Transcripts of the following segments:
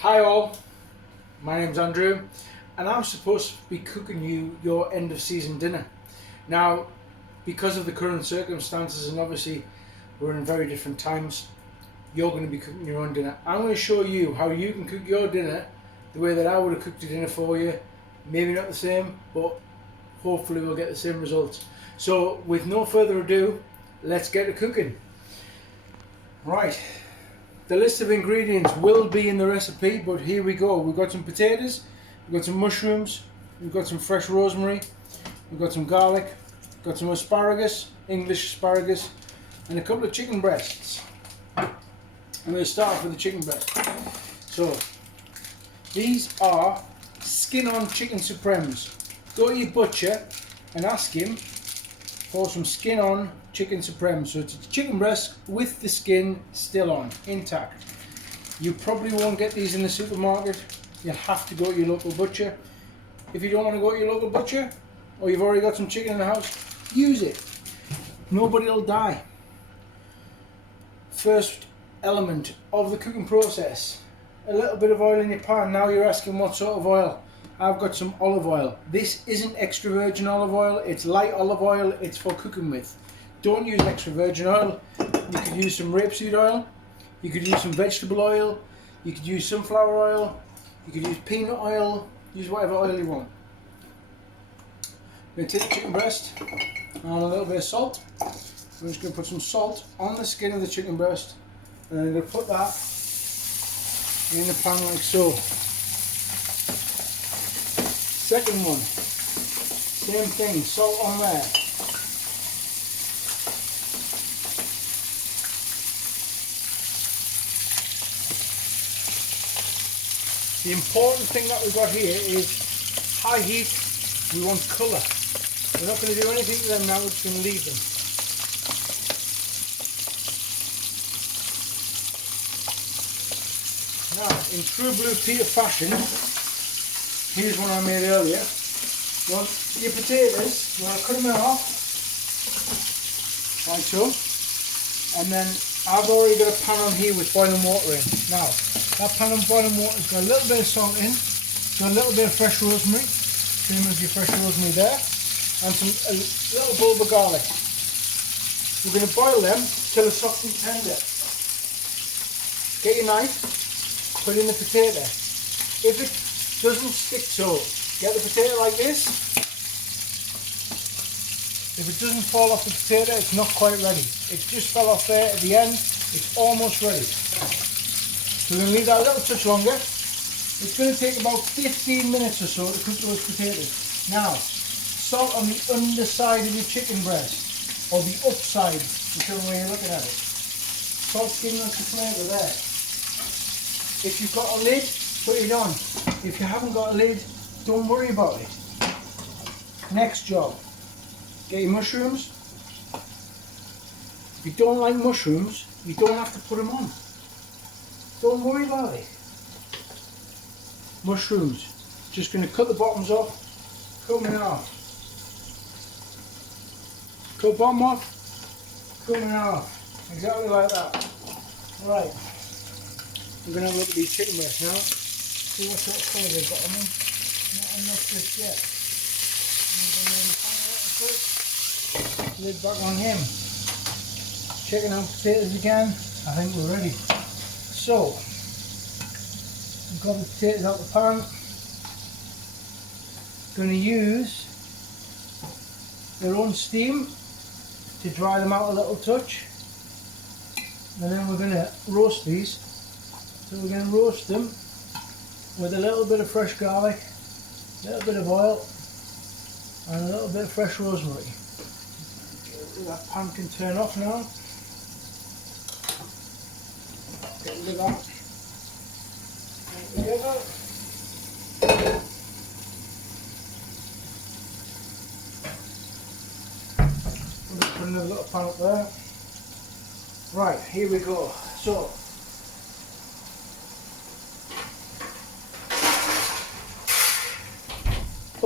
Hi all, my name's Andrew and I'm supposed to be cooking you your end of season dinner. Now, because of the current circumstances and obviously we're in very different times, you're going to be cooking your own dinner. I'm going to show you how you can cook your dinner the way that I would have cooked your dinner for you. Maybe not the same, but hopefully we'll get the same results. So with no further ado, let's get to cooking. Right. The list of ingredients will be in the recipe, but here we go. We've got some potatoes, we've got some mushrooms, we've got some fresh rosemary, we've got some garlic, we've got some asparagus, English asparagus, and a couple of chicken breasts. I'm going to start off with the chicken breast. So, these are skin-on chicken supremes. Go to your butcher and ask him for some skin-on chicken supreme. So it's a chicken breast with the skin still on, intact. You probably won't get these in the supermarket. You'll have to go to your local butcher. If you don't want to go to your local butcher, or you've already got some chicken in the house, use it. Nobody will die. First element of the cooking process, a little bit of oil in your pan. Now you're asking what sort of oil. I've got some olive oil. This isn't extra virgin olive oil, it's light olive oil, it's for cooking with. Don't use extra virgin oil. You could use some rapeseed oil, you could use some vegetable oil, you could use sunflower oil, you could use peanut oil, use whatever oil you want. I'm going to take the chicken breast and a little bit of salt. I'm just going to put some salt on the skin of the chicken breast and I'm going to put that in the pan like so. Second one, same thing, salt on there. The important thing that we've got here is high heat. We want colour. We're not going to do anything to them now, we're just going to leave them. Now, in true Blue Peter fashion, here's one I made earlier. You want your potatoes, you want to cut them off, like so. And then I've already got a pan on here with boiling water in. Now, that pan of boiling water has got a little bit of salt in, got a little bit of fresh rosemary, same as your fresh rosemary there, and a little bulb of garlic. We're going to boil them till they're soft and tender. Get your knife, put in the potato. If it doesn't stick so, get the potato like this. If it doesn't fall off the potato, it's not quite ready. It just fell off there at the end, it's almost ready. So we're going to leave that a little touch longer. It's going to take about 15 minutes or so to cook those potatoes. Now, salt on the underside of your chicken breast, or the upside, whichever way you're looking at it. Salt's giving us the flavour there. If you've got a lid, put it on. If you haven't got a lid, don't worry about it. Next job, get your mushrooms. If you don't like mushrooms, you don't have to put them on. Don't worry about it. Mushrooms, just going to cut the bottoms off, cut them in half. Cut bottom off, cut them in half. Exactly like that. Right. We're going to have a look at these chicken breasts now. See what sort of colour they've got on them. Not enough just yet. Lid back on him. Checking out potatoes again. I think we're ready. So, we've got the potatoes out the pan. Going to use their own steam to dry them out a little touch. And then we're going to roast these. So we're going to roast them with a little bit of fresh garlic, a little bit of oil, and a little bit of fresh rosemary. That pan can turn off now. Get rid of that. Together. I'll just put another little pan up there. Right, here we go. So,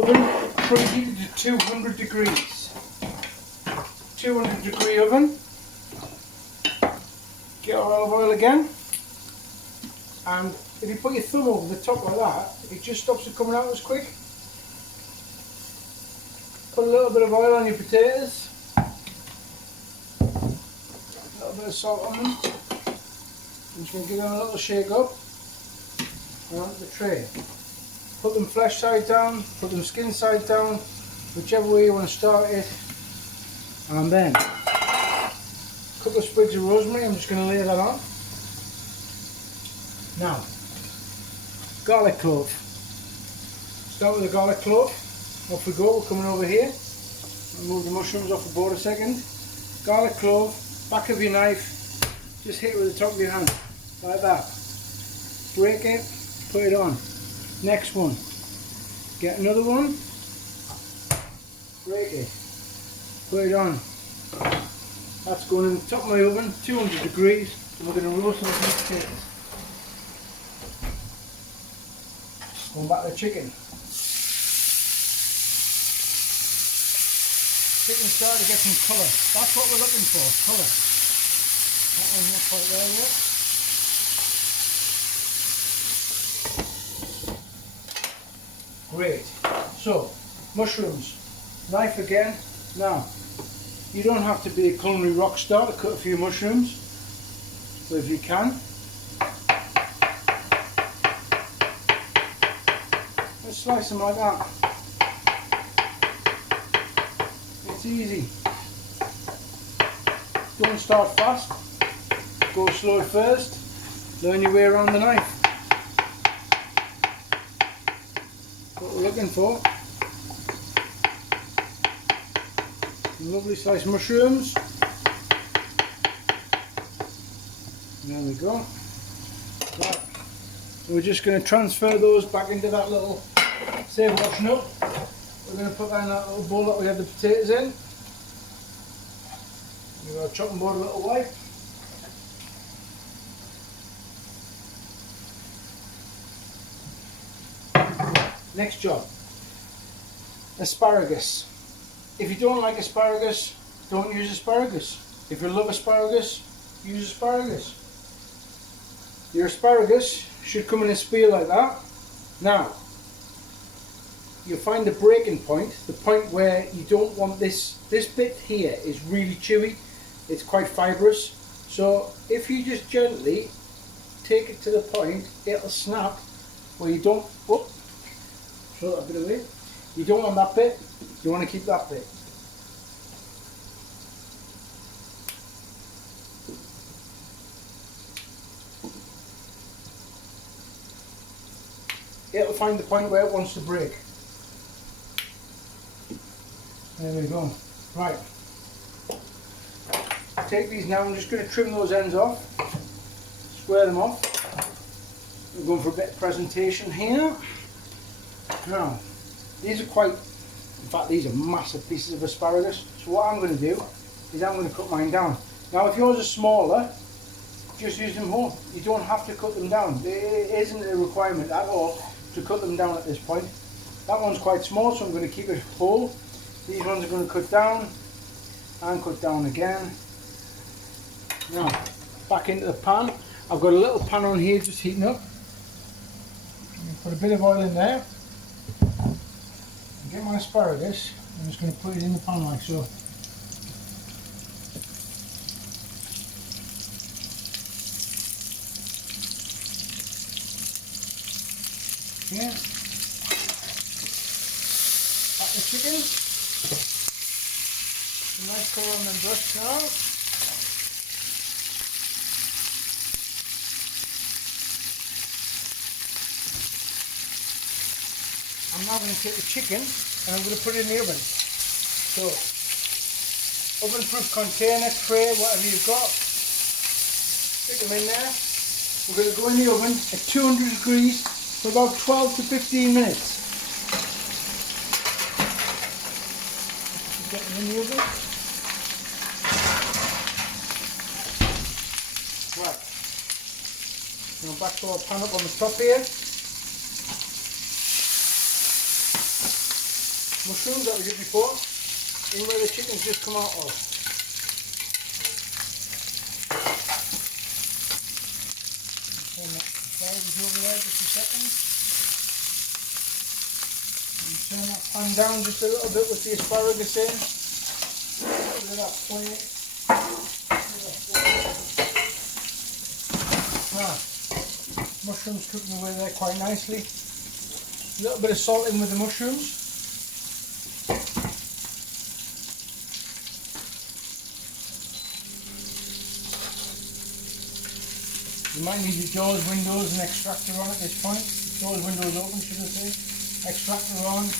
oven preheated to 200 degrees. 200 degree oven. Get our olive oil again. And if you put your thumb over the top like that, it just stops it coming out as quick. Put a little bit of oil on your potatoes, a little bit of salt on them. I'm just going to give them a little shake up and onto the tray. Put them flesh side down, put them skin side down, whichever way you want to start it. And then a couple of sprigs of rosemary, I'm just going to lay that on. Now, garlic clove. Start with the garlic clove. Off we go, we're coming over here. I'll move the mushrooms off the board a second. Garlic clove, back of your knife, just hit it with the top of your hand, like that. Break it, put it on. Next one, get another one, break it, put it on. That's going in the top of my oven, 200 degrees, and we're going to roast those potatoes. Going back to the chicken. Chicken starting to get some colour. That's what we're looking for, colour. That one's not quite there yet. Great. So, mushrooms. Knife again. Now, you don't have to be a culinary rock star to cut a few mushrooms, but if you can, let's slice them like that. It's easy. Don't start fast. Go slow at first. Learn your way around the knife. What we're looking for. Lovely sliced mushrooms. There we go. Right. We're just going to transfer those back into that little save washing up. We're going to put that in that little bowl that we had the potatoes in. Give our chopping board a little wipe. Next job, asparagus. If you don't like asparagus, don't use asparagus. If you love asparagus, use asparagus. Your asparagus should come in a spear like that. Now, you'll find the breaking point, the point where you don't want this bit here is really chewy, it's quite fibrous. So if you just gently take it to the point, it'll snap where you don't, throw that bit away. You don't want that bit, you want to keep that bit. It'll find the point where it wants to break. There we go. Right. Take these now, I'm just going to trim those ends off. Square them off. We're going for a bit of presentation here. Now, these are quite, in fact these are massive pieces of asparagus. So what I'm going to do is I'm going to cut mine down. Now if yours are smaller, just use them whole. You don't have to cut them down. It isn't a requirement at all to cut them down at this point. That one's quite small, so I'm going to keep it whole. These ones are going to cut down and cut down again. Now, back into the pan. I've got a little pan on here just heating up. Put a bit of oil in there. Get my asparagus. I'm just going to put it in the pan like so. Yeah. Back the chicken. Some nice colour on them brush now. I'm now going to take the chicken and I'm going to put it in the oven. So, oven-proof container, tray, whatever you've got, stick them in there. We're going to go in the oven at 200 degrees for about 12 to 15 minutes. Get them in the oven. Right. Now back to our pan up on the top here. Mushrooms that we did before, in where the chicken's just come out of. Turn that Asparagus over there just a second. And turn that pan down just a little bit with the asparagus in. A little bit of that plate. Right. Mushrooms cooking away there quite nicely. A little bit of salt in with the mushrooms. You might need your doors, windows and extractor on at this point. Doors, windows open, should I say. Extractor on.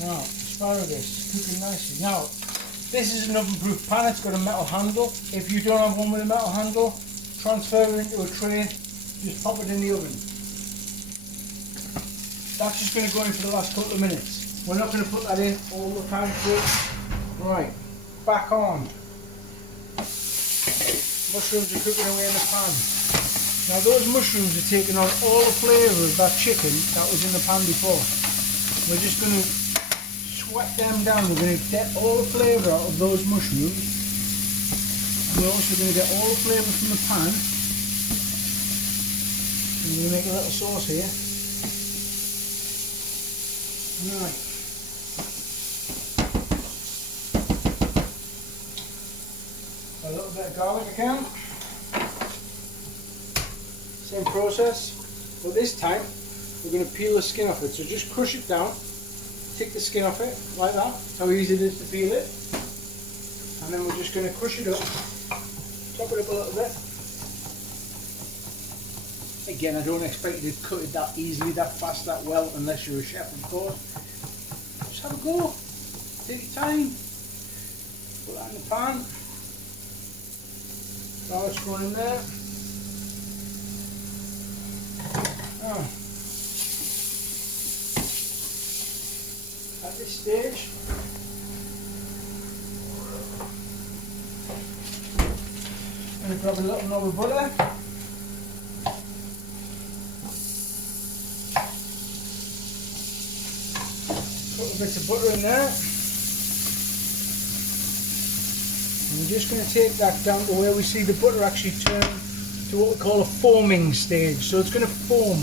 Now, asparagus cooking nicely. Now, this is an oven-proof pan. It's got a metal handle. If you don't have one with a metal handle, transfer it into a tray. Just pop it in the oven. That's just going to go in for the last couple of minutes. We're not going to put that in all the time through. Right, back on. Mushrooms are cooking away in the pan. Now those mushrooms are taking on all the flavour of that chicken that was in the pan before. We're just going to sweat them down. We're going to get all the flavour out of those mushrooms. We're also going to get all the flavour from the pan. I'm going to make a little sauce here. Right. A little bit of garlic again. Same process, but this time we're going to peel the skin off it. So just crush it down, take the skin off it like that. That's how easy it is to peel it. And then we're just going to crush it up, chop it up a little bit. Again, I don't expect you to cut it that easily, that fast, that well, unless you're a chef, of course. Just have a go. Take your time. Put that in the pan. Garlic's going in there. Oh. At this stage, I'm going to grab a little knob of butter. Couple of bits of butter in there. And we're just going to take that down to where we see the butter actually turn to what we call a foaming stage. So it's going to foam.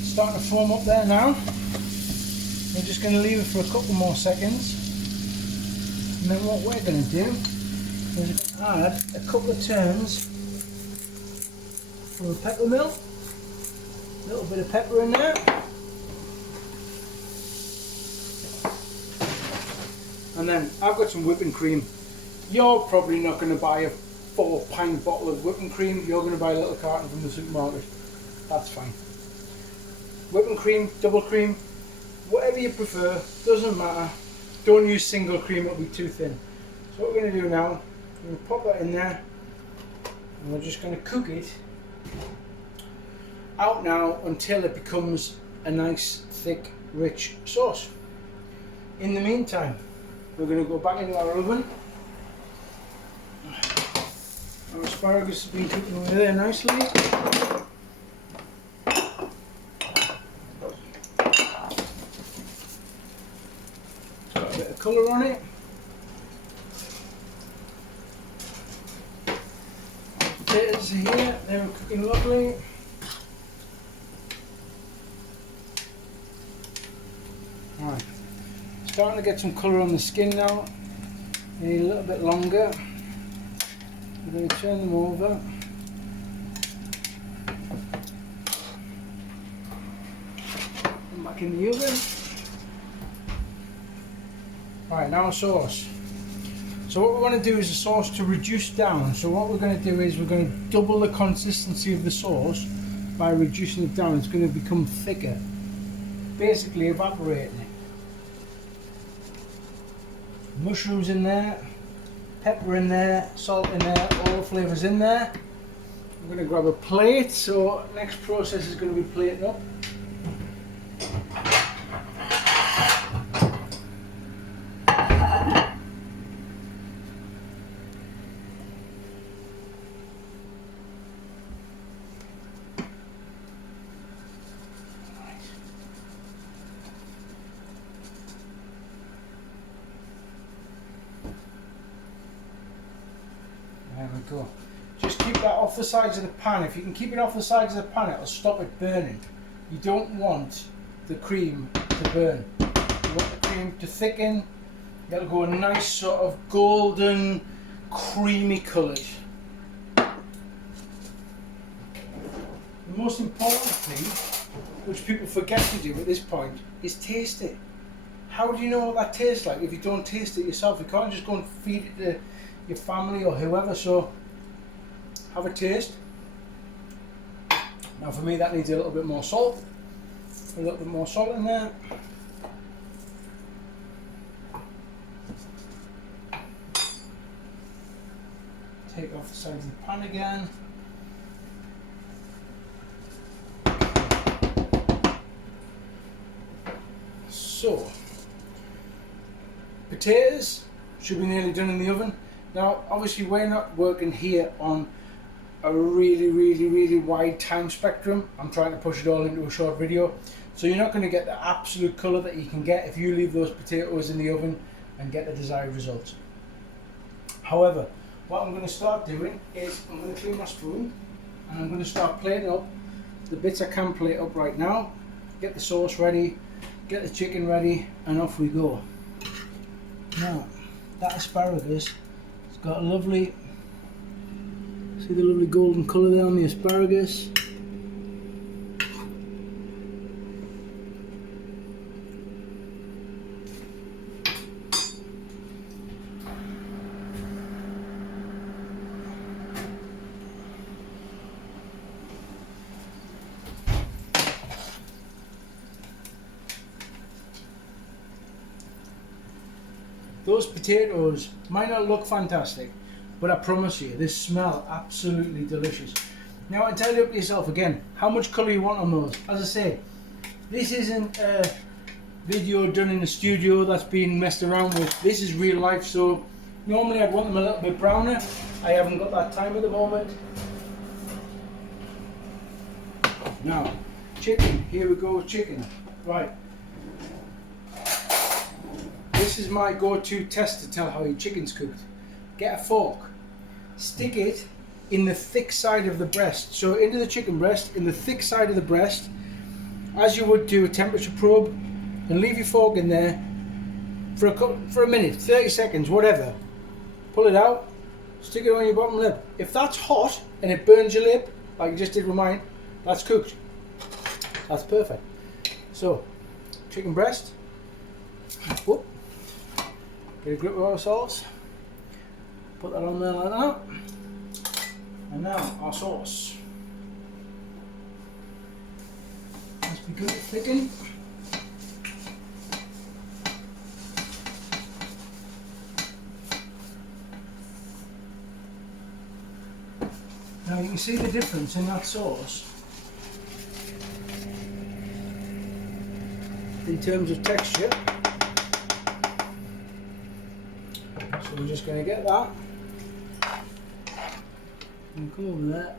It's starting to foam up there now. We're just going to leave it for a couple more seconds. And then what we're going to do is add a couple of turns from a pepper mill. A little bit of pepper in there. And then I've got some whipping cream. You're probably not going to buy a 4-pint bottle of whipping cream. You're going to buy a little carton from the supermarket. That's fine. Whipping cream, double cream, whatever you prefer, doesn't matter. Don't use single cream, it'll be too thin. So what we're going to do now, we're going to pop that in there, and we're just going to cook it out now until it becomes a nice, thick, rich sauce. In the meantime, we're going to go back into our oven. Our asparagus has been cooking away there nicely. Got a bit of colour on it. Potatoes are here, they're cooking lovely. Right. Starting to get some colour on the skin now. They need a little bit longer. We're going to turn them over. Come back in the oven. Right, now a sauce. So what we want to do is a sauce to reduce down. So what we're going to do is we're going to double the consistency of the sauce by reducing it down. It's going to become thicker. Basically evaporating it. Mushrooms in there, pepper in there, salt in there, all the flavours in there. I'm going to grab a plate, so next process is going to be plating up. we go. Just keep that off the sides of the pan. If you can keep it off the sides of the pan, it'll stop it burning. You don't want the cream to burn. You want the cream to thicken. It'll go a nice sort of golden, creamy colours. The most important thing, which people forget to do at this point, is taste it. How do you know what that tastes like if you don't taste it yourself? You can't just go and feed it to your family or whoever, so have a taste. Now for me that needs a little bit more salt. A little bit more salt in there. Take off the sides of the pan again. So, potatoes should be nearly done in the oven. Now, obviously we're not working here on a really wide time spectrum. I'm trying to push it all into a short video. So you're not going to get the absolute colour that you can get if you leave those potatoes in the oven and get the desired results. However, what I'm going to start doing is I'm going to clean my spoon and I'm going to start plating up the bits I can plate up right now. Get the sauce ready, get the chicken ready, and off we go. Now, that asparagus, it's got a lovely, see the lovely golden colour there on the asparagus. Those potatoes might not look fantastic, but I promise you, they smell absolutely delicious. Now, entirely up to yourself again, how much colour you want on those. As I say, this isn't a video done in a studio that's been messed around with. This is real life, so normally I'd want them a little bit browner. I haven't got that time at the moment. Now, chicken, here we go with chicken. Right. This is my go-to test to tell how your chicken's cooked. Get a fork, stick it in the thick side of the breast. So into the chicken breast, in the thick side of the breast, as you would do a temperature probe, and leave your fork in there for a minute, 30 seconds, whatever. Pull it out, stick it on your bottom lip. If that's hot and it burns your lip, like you just did with mine, that's cooked. That's perfect. So, chicken breast, whoop. Get a grip of ourselves, put that on there like that, and now our sauce. Must be good at thicken. Now you can see the difference in that sauce in terms of texture. So we're just going to get that and come over there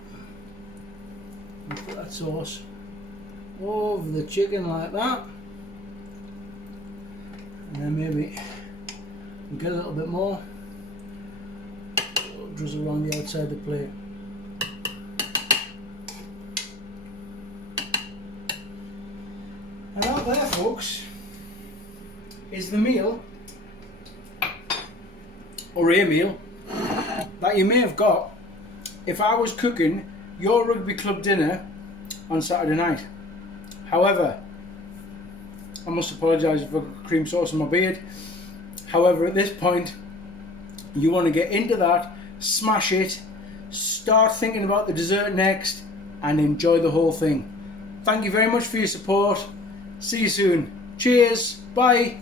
and put that sauce over the chicken like that, and then maybe we'll get a little bit more, drizzle around the outside of the plate. And out there, folks, is the meal, or a meal, that you may have got if I was cooking your rugby club dinner on Saturday night. However, I must apologise for cream sauce on my beard. However, at this point, you want to get into that, smash it, start thinking about the dessert next, and enjoy the whole thing. Thank you very much for your support. See you soon. Cheers. Bye.